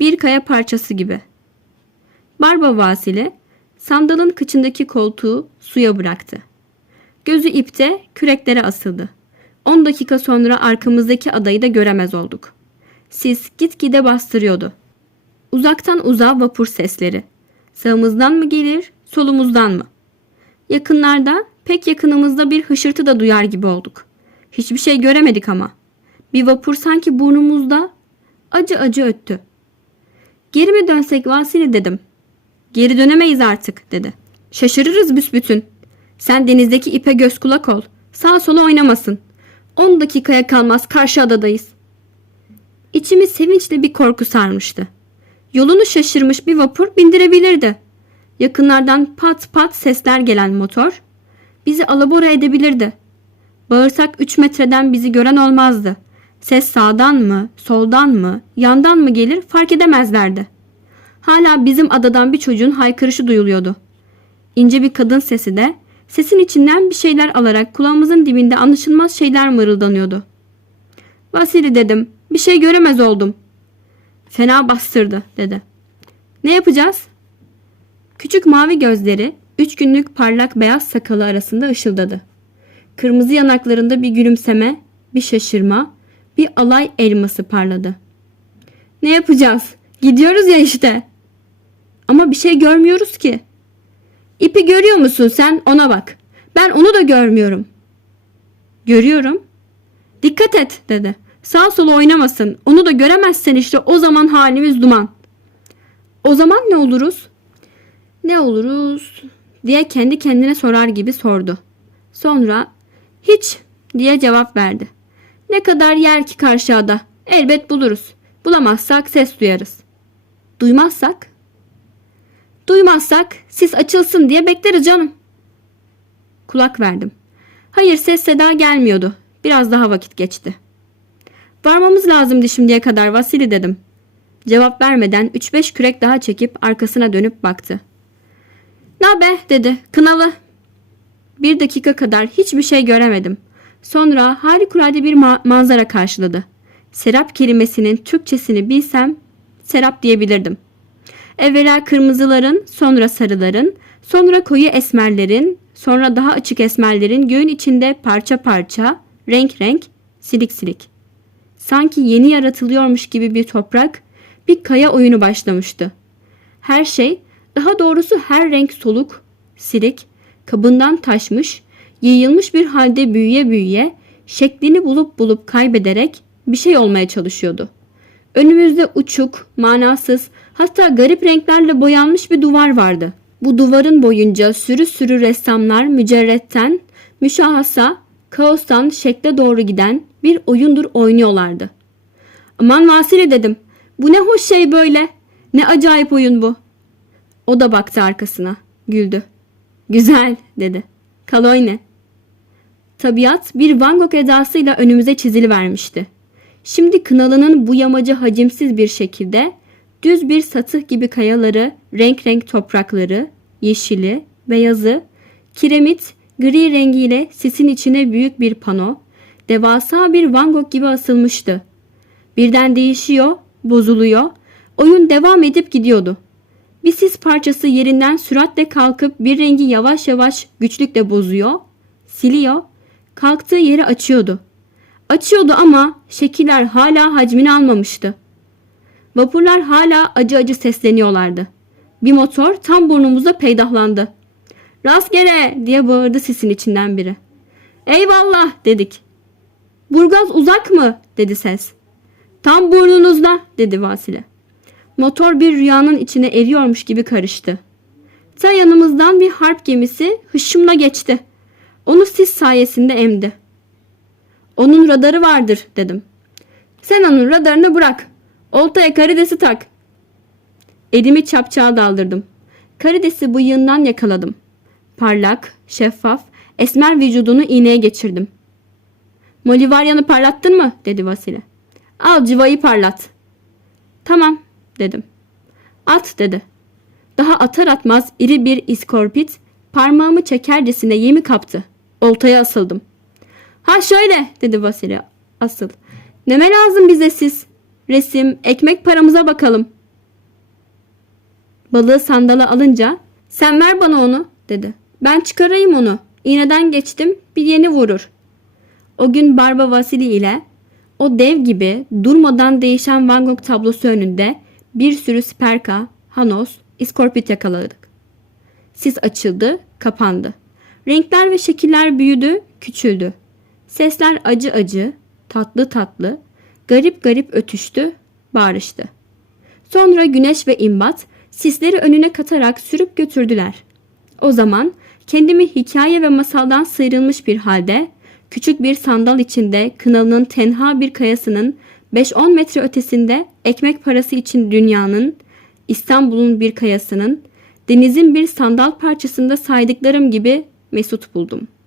bir kaya parçası gibi. Barba Vasili sandalın kıçındaki koltuğu suya bıraktı. Gözü ipte küreklere asıldı. 10 dakika sonra arkamızdaki adayı da göremez olduk. Sis gitgide bastırıyordu. Uzaktan uzağa vapur sesleri. Sağımızdan mı gelir, solumuzdan mı? Yakınlarda, pek yakınımızda bir hışırtı da duyar gibi olduk. Hiçbir şey göremedik ama. Bir vapur sanki burnumuzda acı acı öttü. Geri mi dönsek Vasili dedim. Geri dönemeyiz artık dedi. Şaşırırız büsbütün. Sen denizdeki ipe göz kulak ol. Sağa sola oynamasın. 10 dakikaya kalmaz karşı adadayız. İçimi sevinçle bir korku sarmıştı. Yolunu şaşırmış bir vapur bindirebilirdi. Yakınlardan pat pat sesler gelen motor bizi alabora edebilirdi. Bağırsak 3 metreden bizi gören olmazdı. Ses sağdan mı, soldan mı, yandan mı gelir fark edemezlerdi. Hala bizim adadan bir çocuğun haykırışı duyuluyordu. İnce bir kadın sesi de sesin içinden bir şeyler alarak kulağımızın dibinde anlaşılmaz şeyler mırıldanıyordu. Vasili dedim. Bir şey göremez oldum. Fena bastırdı dedi. Ne yapacağız? Küçük mavi gözleri üç günlük parlak beyaz sakalı arasında ışıldadı. Kırmızı yanaklarında bir gülümseme, bir şaşırma, bir alay elması parladı. Ne yapacağız? Gidiyoruz ya işte. Ama bir şey görmüyoruz ki. İpi görüyor musun sen? Ona bak. Ben onu da görmüyorum. Görüyorum. Dikkat et dedi. Sağ sola oynamasın. Onu da göremezsen işte o zaman halimiz duman. O zaman ne oluruz? Ne oluruz? diye kendi kendine sorar gibi sordu. Sonra hiç diye cevap verdi. Ne kadar yer ki karşıda. Elbet buluruz. Bulamazsak ses duyarız. Duymazsak? Duymazsak sis açılsın diye bekleriz canım. Kulak verdim. Hayır ses seda gelmiyordu. Biraz daha vakit geçti. Varmamız lazımdı şimdiye kadar Vasili dedim. Cevap vermeden 3-5 kürek daha çekip arkasına dönüp baktı. Ne be dedi kınalı. Bir dakika kadar hiçbir şey göremedim. Sonra harikulade bir ma- manzara karşıladı. Serap kelimesinin Türkçesini bilsem serap diyebilirdim. Evvela kırmızıların, sonra sarıların, sonra koyu esmerlerin, sonra daha açık esmerlerin göğün içinde parça parça, renk renk, silik silik. Sanki yeni yaratılıyormuş gibi bir toprak, bir kaya oyunu başlamıştı. Her şey, daha doğrusu her renk soluk, silik, kabından taşmış, yayılmış bir halde büyüye büyüye, şeklini bulup bulup kaybederek bir şey olmaya çalışıyordu. Önümüzde uçuk, manasız, hatta garip renklerle boyanmış bir duvar vardı. Bu duvarın boyunca sürü sürü ressamlar mücerretten, müşahhasa, kaostan şekle doğru giden bir oyundur oynuyorlardı. Aman Vasile dedim. Bu ne hoş şey böyle. Ne acayip oyun bu. O da baktı arkasına. Güldü. Güzel dedi. Kaloy ne? Tabiat bir Van Gogh edasıyla önümüze çizili vermişti. Şimdi Kınalı'nın bu yamacı hacimsiz bir şekilde düz bir satıh gibi kayaları, renk renk toprakları, yeşili, beyazı, kiremit, gri rengiyle sisin içine büyük bir pano, devasa bir Van Gogh gibi asılmıştı. Birden değişiyor, bozuluyor, oyun devam edip gidiyordu. Bir sis parçası yerinden süratle kalkıp bir rengi yavaş yavaş güçlükle bozuyor, siliyor, kalktığı yeri açıyordu. Açıyordu ama şekiller hala hacmini almamıştı. Vapurlar hala acı acı sesleniyorlardı. Bir motor tam burnumuza peydahlandı. Rastgele diye bağırdı sisin içinden biri. Eyvallah dedik. Burgaz uzak mı dedi ses. Tam burnunuzda dedi Vasile. Motor bir rüyanın içine eriyormuş gibi karıştı. Ta yanımızdan bir harp gemisi hışımla geçti. Onu sis sayesinde emdi. Onun radarı vardır dedim. Sen onun radarını bırak. Oltaya karidesi tak. Elimi çapçağa daldırdım. Karidesi bıyığından yakaladım. Parlak, şeffaf, esmer vücudunu iğneye geçirdim. Molivaryanı parlattın mı? dedi Vasile. Al civayı parlat. Tamam dedim. At dedi. Daha atar atmaz iri bir iskorpit parmağımı çekercesine yemi kaptı. Oltaya asıldım. Ha şöyle dedi Vasile asıl. Neme lazım bize siz? Resim, ekmek paramıza bakalım. Balığı sandala alınca sen ver bana onu dedi. Ben çıkarayım onu. İğneden geçtim bir yeni vurur. O gün Barba Vasili ile o dev gibi durmadan değişen Van Gogh tablosu önünde bir sürü sperka, hanos, iskorpit yakaladık. Sis açıldı, kapandı. Renkler ve şekiller büyüdü, küçüldü. Sesler acı acı, tatlı tatlı, garip garip ötüştü, bağrıştı. Sonra güneş ve imbat sisleri önüne katarak sürüp götürdüler. O zaman kendimi hikaye ve masaldan sıyrılmış bir halde küçük bir sandal içinde Kınalı'nın tenha bir kayasının 5-10 metre ötesinde ekmek parası için dünyanın, İstanbul'un bir kayasının, denizin bir sandal parçasında saydıklarım gibi mesut buldum.''